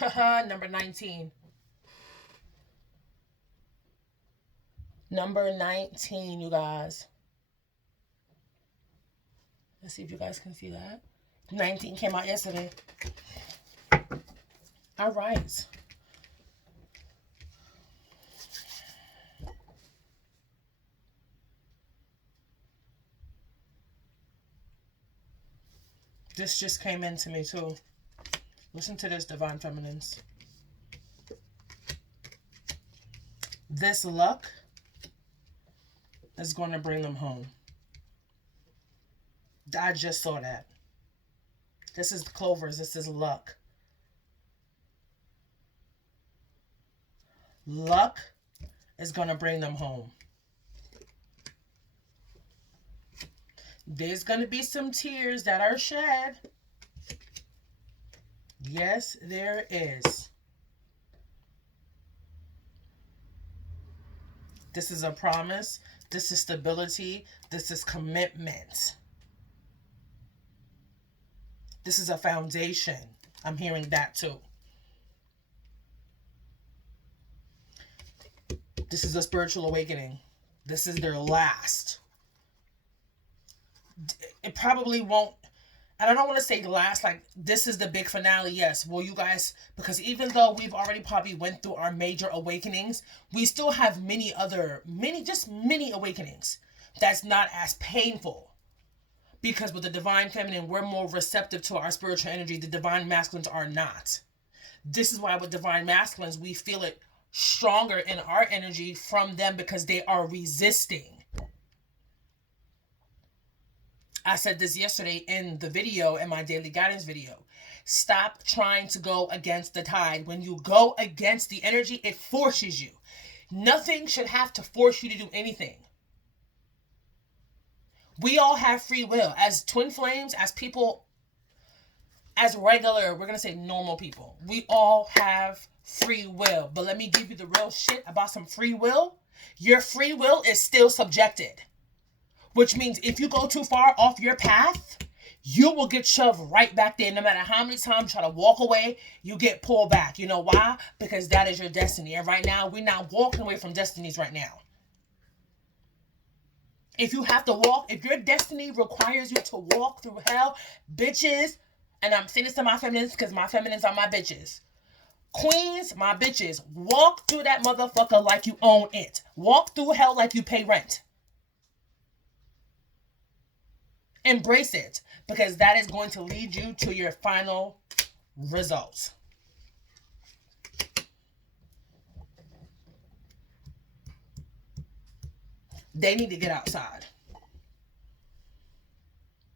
Number 19. Number 19, you guys. Let's see if you guys can see that. 19 came out yesterday. All right. This just came into me too. Listen to this, Divine Feminines. This luck is going to bring them home. I just saw that. This is Clovers. This is luck. Luck is going to bring them home. There's going to be some tears that are shed. Yes, there is. This is a promise. This is stability. This is commitment. This is a foundation. I'm hearing that too. This is a spiritual awakening. This is their last. It probably won't, and I don't want to say last, like this is the big finale. Yes, well, you guys, because even though we've already probably went through our major awakenings, we still have many awakenings that's not as painful. Because with the Divine Feminine, we're more receptive to our spiritual energy. The Divine Masculines are not. This is why with Divine Masculines, we feel it stronger in our energy from them because they are resisting. I said this yesterday in the video, in my daily guidance video. Stop trying to go against the tide. When you go against the energy, it forces you. Nothing should have to force you to do anything. We all have free will. As twin flames, as people, as regular, we're going to say normal people. We all have free will. But let me give you the real shit about some free will. Your free will is still subjected. Which means if you go too far off your path, you will get shoved right back there. No matter how many times you try to walk away, you get pulled back. You know why? Because that is your destiny. And right now, we're not walking away from destinies right now. If you have to walk, if your destiny requires you to walk through hell, bitches, and I'm saying this to my feminines because my feminines are my bitches. Queens, my bitches, walk through that motherfucker like you own it. Walk through hell like you pay rent. Embrace it, because that is going to lead you to your final results. They need to get outside.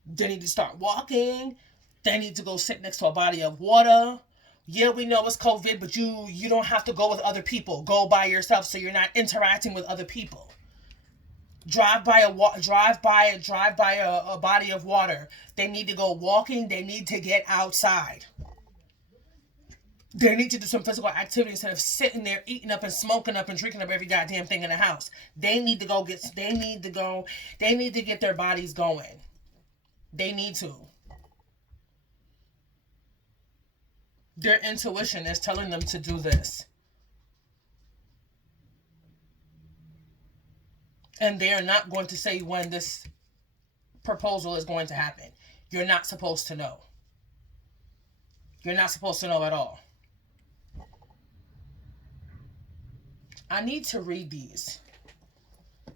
They need to start walking. They need to go sit next to a body of water. Yeah, we know it's COVID, but you don't have to go with other people. Go by yourself so you're not interacting with other people. Drive by a body of water. They need to go walking. They need to get outside. They need to do some physical activity instead of sitting there eating up and smoking up and drinking up every goddamn thing in the house. They need to get their bodies going. They need to. Their intuition is telling them to do this. And they are not going to say when this proposal is going to happen. You're not supposed to know. You're not supposed to know at all. I need to read these,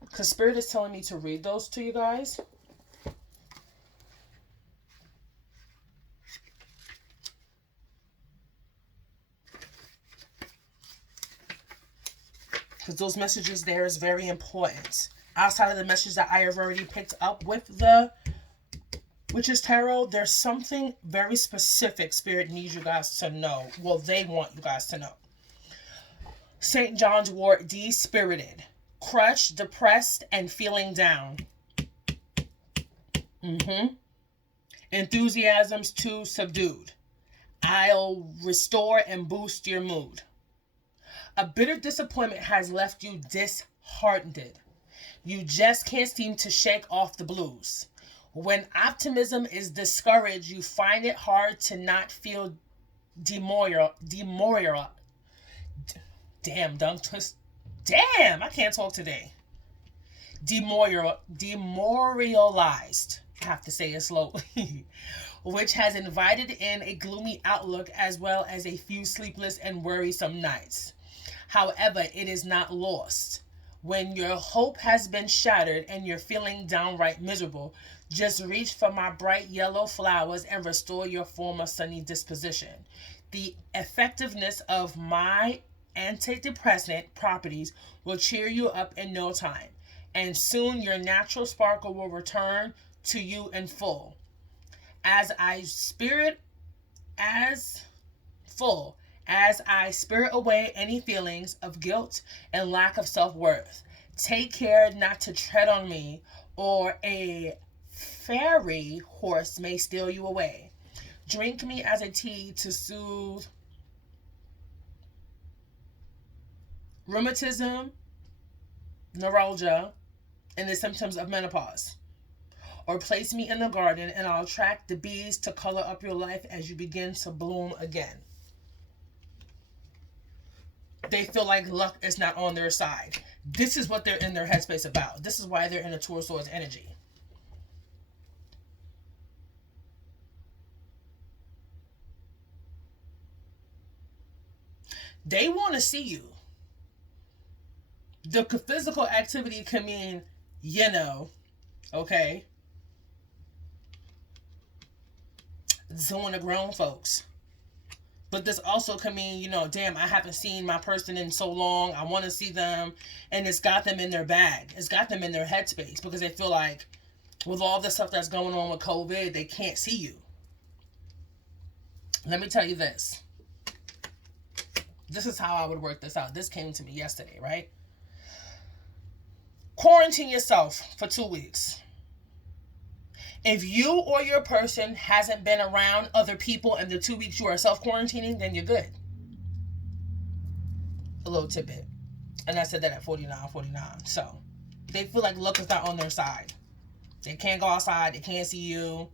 because Spirit is telling me to read those to you guys. Because those messages there is very important. Outside of the message that I have already picked up with the Witch's Tarot, there's something very specific Spirit needs you guys to know. Well, they want you guys to know. St. John's Wort, de-spirited, crushed, depressed, and feeling down. Enthusiasms too subdued. I'll restore and boost your mood. A bitter disappointment has left you disheartened. You just can't seem to shake off the blues. When optimism is discouraged, you find it hard to not feel demorial. Damn, tongue twist. Damn, I can't talk today. Demoralized. I have to say it slowly. Which has invited in a gloomy outlook as well as a few sleepless and worrisome nights. However, it is not lost. When your hope has been shattered and you're feeling downright miserable, just reach for my bright yellow flowers and restore your former sunny disposition. The effectiveness of my antidepressant properties will cheer you up in no time, and soon your natural sparkle will return to you in full. As I spirit as full as I spirit away any feelings of guilt and lack of self-worth. Take care not to tread on me, or a fairy horse may steal you away. Drink me as a tea to soothe rheumatism, neuralgia, and the symptoms of menopause. Or place me in the garden and I'll attract the bees to color up your life as you begin to bloom again. They feel like luck is not on their side. This is what they're in their headspace about. This is why they're in a Two of Swords energy. They want to see you. The physical activity can mean, okay, doing the grown folks. But this also can mean, damn, I haven't seen my person in so long. I want to see them. And it's got them in their bag. It's got them in their headspace because they feel like with all the stuff that's going on with COVID, they can't see you. Let me tell you this. This is how I would work this out. This came to me yesterday, right? Quarantine yourself for 2 weeks. If you or your person hasn't been around other people in the 2 weeks you are self-quarantining, then you're good. A little tidbit. And I said that at 49. So, they feel like luck is not on their side. They can't go outside. They can't see you.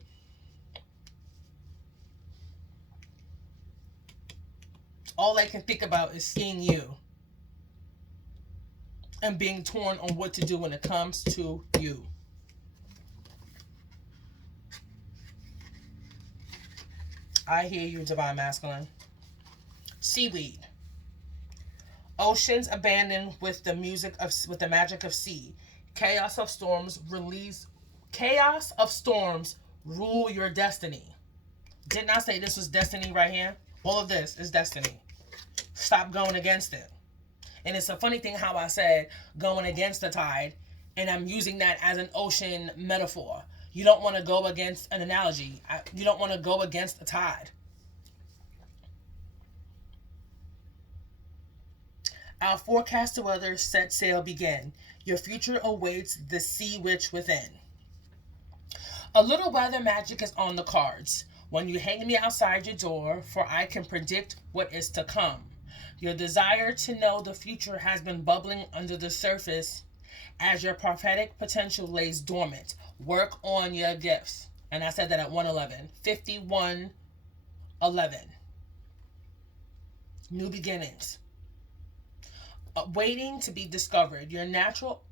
All they can think about is seeing you. And being torn on what to do when it comes to you. I hear you, Divine Masculine. Seaweed. Oceans abandoned with the magic of sea. Chaos of storms rule your destiny. Didn't I say this was destiny right here? All of this is destiny. Stop going against it. And it's a funny thing how I said going against the tide, and I'm using that as an ocean metaphor. You don't want to go against an analogy. You don't want to go against the tide. Our forecast of weather set sail begin. Your future awaits the sea witch within. A little weather magic is on the cards. When you hang me outside your door, for I can predict what is to come. Your desire to know the future has been bubbling under the surface as your prophetic potential lays dormant. Work on your gifts. And I said that at 111. 51:11. New beginnings. Waiting to be discovered. Your natural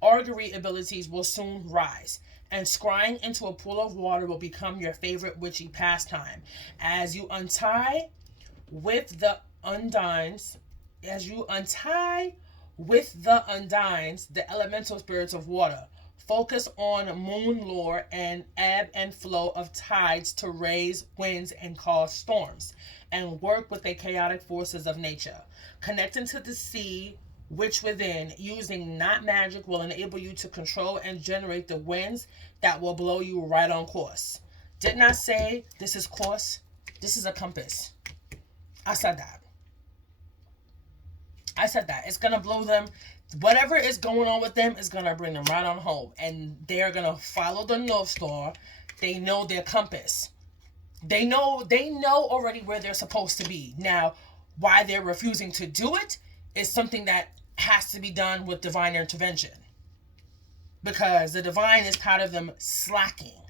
augury abilities will soon rise, and scrying into a pool of water will become your favorite witchy pastime. As you untie with the undines, the elemental spirits of water. Focus on moon lore and ebb and flow of tides to raise winds and cause storms, and work with the chaotic forces of nature. Connecting to the sea, which within, using not magic, will enable you to control and generate the winds that will blow you right on course. Didn't I say this is course? This is a compass. I said that. It's going to blow them. Whatever is going on with them is going to bring them right on home. And they're going to follow the North Star. They know their compass. They know already where they're supposed to be. Now, why they're refusing to do it is something that has to be done with divine intervention. Because the divine is tired of them slacking.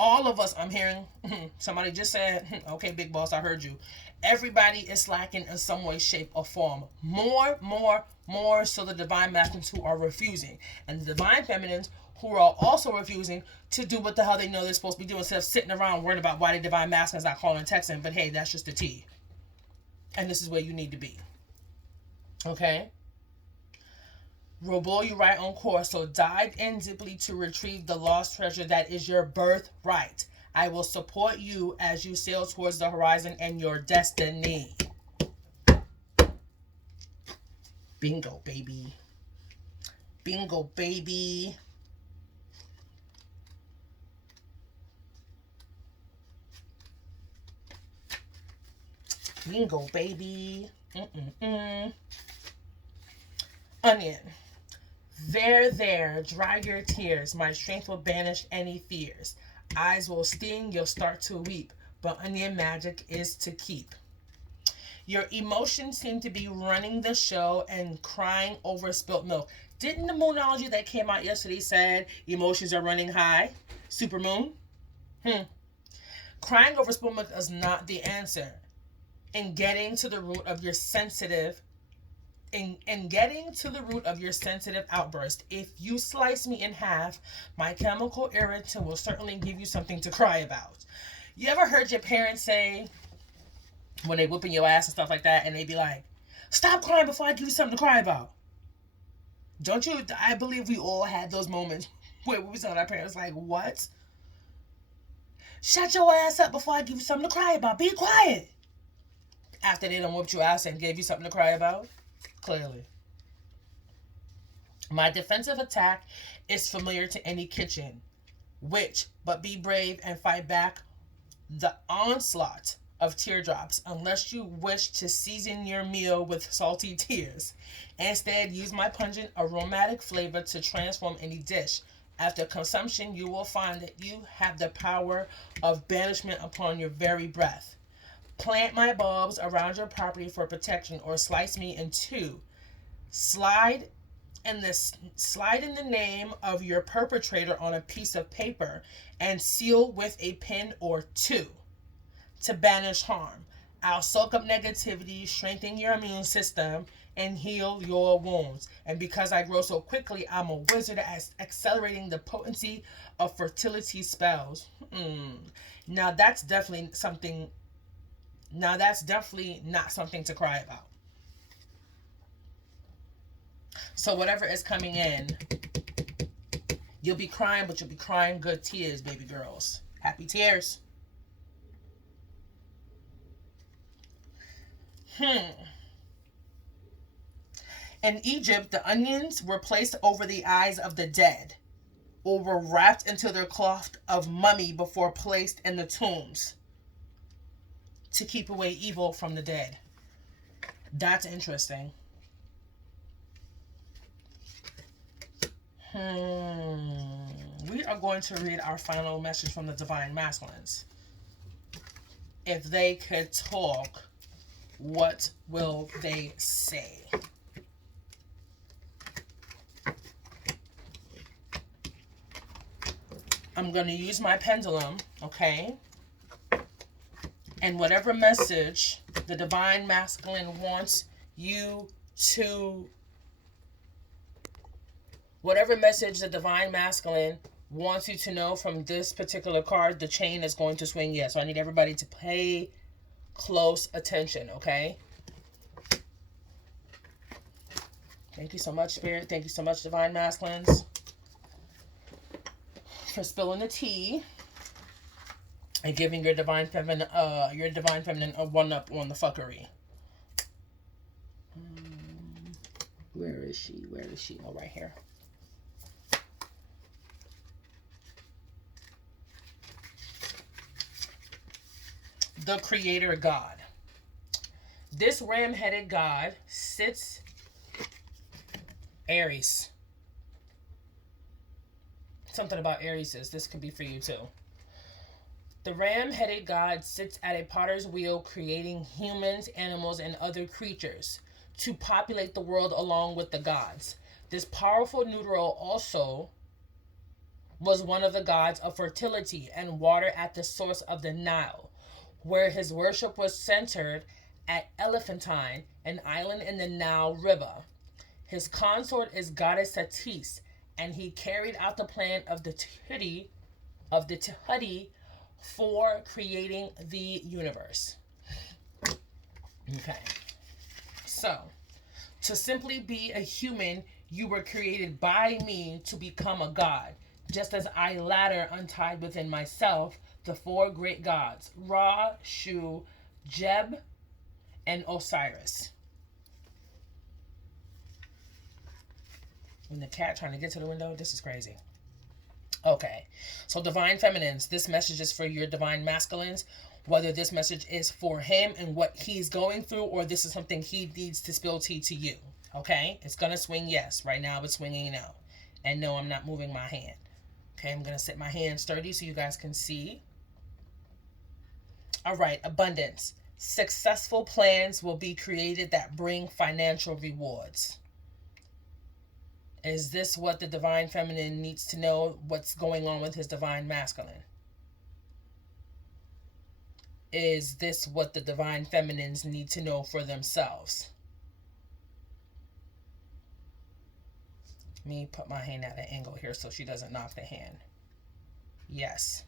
All of us, I'm hearing, somebody just said, okay, big boss, I heard you. Everybody is lacking in some way, shape, or form. More so the divine masculines who are refusing. And the divine feminines who are also refusing to do what the hell they know they're supposed to be doing instead of sitting around worrying about why the divine masculines not calling and texting. But hey, that's just the tea. And this is where you need to be. Okay? Robo, you right on course. So dive in deeply to retrieve the lost treasure that is your birthright. I will support you as you sail towards the horizon and your destiny. Bingo, baby. Bingo, baby. Bingo, baby. Onion. There, dry your tears. My strength will banish any fears. Eyes will sting, you'll start to weep. But onion magic is to keep. Your emotions seem to be running the show and crying over spilt milk. Didn't the Moonology that came out yesterday said emotions are running high? Supermoon? Crying over spilt milk is not the answer. In getting to the root of your sensitive outburst, if you slice me in half, my chemical irritant will certainly give you something to cry about. You ever heard your parents say, when they whooping your ass and stuff like that, and they be like, stop crying before I give you something to cry about? Don't you? I believe we all had those moments where we was telling our parents like, what? Shut your ass up before I give you something to cry about. Be quiet. After they done whooped your ass and gave you something to cry about? Clearly. My defensive attack is familiar to any kitchen witch, but be brave and fight back the onslaught of teardrops unless you wish to season your meal with salty tears. Instead, use my pungent aromatic flavor to transform any dish. After consumption, you will find that you have the power of banishment upon your very breath. Plant my bulbs around your property for protection, or slice me in two. Slide in the name of your perpetrator on a piece of paper and seal with a pin or two to banish harm. I'll soak up negativity, strengthen your immune system, and heal your wounds. And because I grow so quickly, I'm a wizard at accelerating the potency of fertility spells. Now that's definitely not something to cry about. So whatever is coming in, you'll be crying, but you'll be crying good tears, baby girls. Happy tears. In Egypt, the onions were placed over the eyes of the dead, or were wrapped into their cloth of mummy before placed in the tombs to keep away evil from the dead. That's interesting. We are going to read our final message from the Divine Masculines. If they could talk, what will they say? I'm going to use my pendulum, okay? And whatever message the Divine Masculine wants you to... Whatever message the Divine Masculine wants you to know from this particular card, the chain is going to swing yes. So I need everybody to pay close attention, okay? Thank you so much, Spirit. Thank you so much, Divine Masculines, for spilling the tea and giving your divine feminine a 1-up on the fuckery. Where is she? Oh, right here. The Creator God. This ram-headed God sits Aries. Something about Aries is this could be for you too. The ram-headed God sits at a potter's wheel, creating humans, animals, and other creatures to populate the world along with the gods. This powerful neutral also was one of the gods of fertility and water at the source of the Nile, where his worship was centered at Elephantine, an island in the Nile River. His consort is goddess Satis, and he carried out the plan of the Tehuti for creating the universe. Okay. So, to simply be a human, you were created by me to become a god, just as I ladder untied within myself the four great gods, Ra, Shu, Jeb, and Osiris. And the cat trying to get to the window, this is crazy. Okay, so divine feminines, this message is for your divine masculines, whether this message is for him and what he's going through, or this is something he needs to spill tea to you. Okay, it's gonna swing yes. Right now it's swinging no. And no, I'm not moving my hand. Okay, I'm gonna set my hand sturdy so you guys can see. All right, abundance. Successful plans will be created that bring financial rewards. Is this what the divine feminine needs to know? What's going on with his divine masculine? Is this what the divine feminines need to know for themselves? Let me put my hand at an angle here so she doesn't knock the hand. Yes.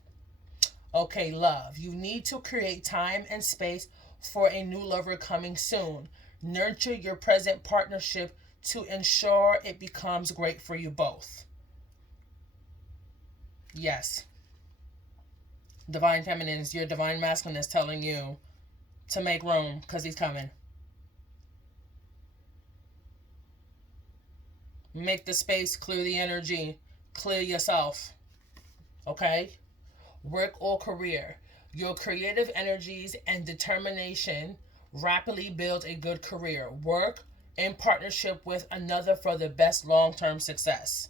Okay, love. You need to create time and space for a new lover coming soon. Nurture your present partnership to ensure it becomes great for you both. Yes. Divine feminines, your divine masculine is telling you to make room because he's coming. Make the space, clear the energy, clear yourself. Okay? Work or career. Your creative energies and determination rapidly build a good career. Work in partnership with another for the best long-term success.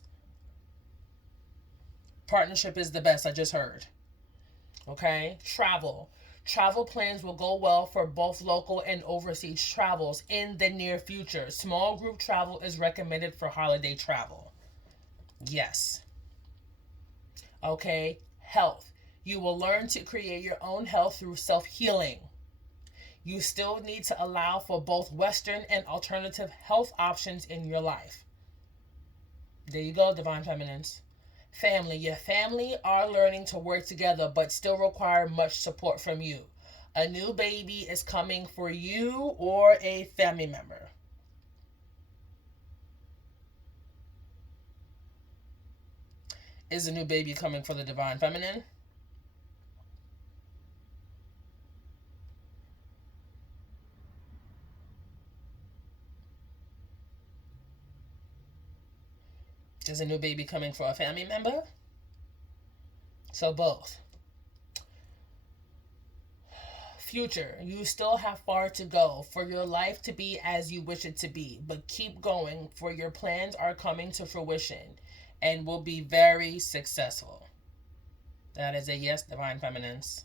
Partnership is the best, I just heard. Okay? Travel. Travel plans will go well for both local and overseas travels in the near future. Small group travel is recommended for holiday travel. Yes. Okay? Health. You will learn to create your own health through self-healing. You still need to allow for both Western and alternative health options in your life. There you go, divine feminines. Family. Your family are learning to work together but still require much support from you. A new baby is coming for you or a family member. Is a new baby coming for the divine feminine? Is a new baby coming for a family member? So both. Future. You still have far to go for your life to be as you wish it to be, but keep going, for your plans are coming to fruition and will be very successful. That is a yes, divine feminines.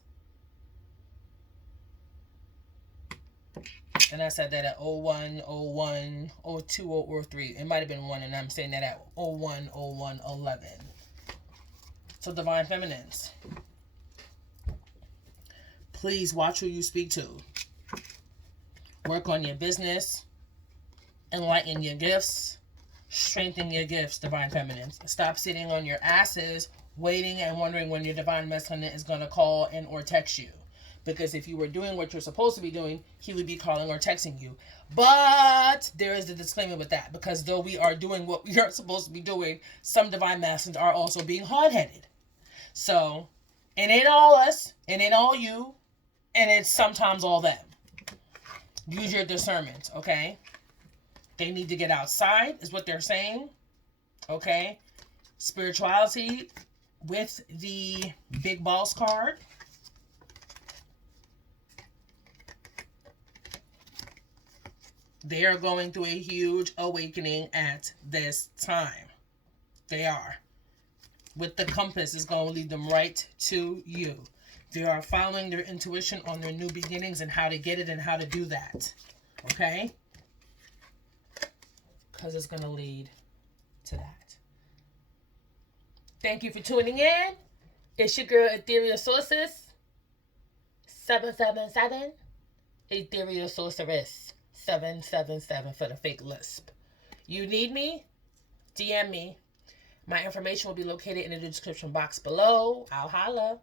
And I said that at 01, 01, 02, or 03. It might have been 1, and I'm saying that at 01, 01, 11. So, divine feminines, please watch who you speak to. Work on your business. Enlighten your gifts. Strengthen your gifts, divine feminines. Stop sitting on your asses, waiting and wondering when your divine masculine is going to call in or text you. Because if you were doing what you're supposed to be doing, he would be calling or texting you. But there is a disclaimer with that. Because though we are doing what we are supposed to be doing, some divine masculines are also being hard-headed. So, it ain't all us, it ain't all you, and it's sometimes all them. Use your discernment, okay? They need to get outside, is what they're saying. Okay? Spirituality with the Big Boss card. They are going through a huge awakening at this time. They are. With the compass, is going to lead them right to you. They are following their intuition on their new beginnings and how to get it and how to do that. Okay? Because it's going to lead to that. Thank you for tuning in. It's your girl, Ethereal Sources. 777. Ethereal Sorceress. 777 for the fake lisp. You need me? DM me. My information will be located in the description box below. I'll holla.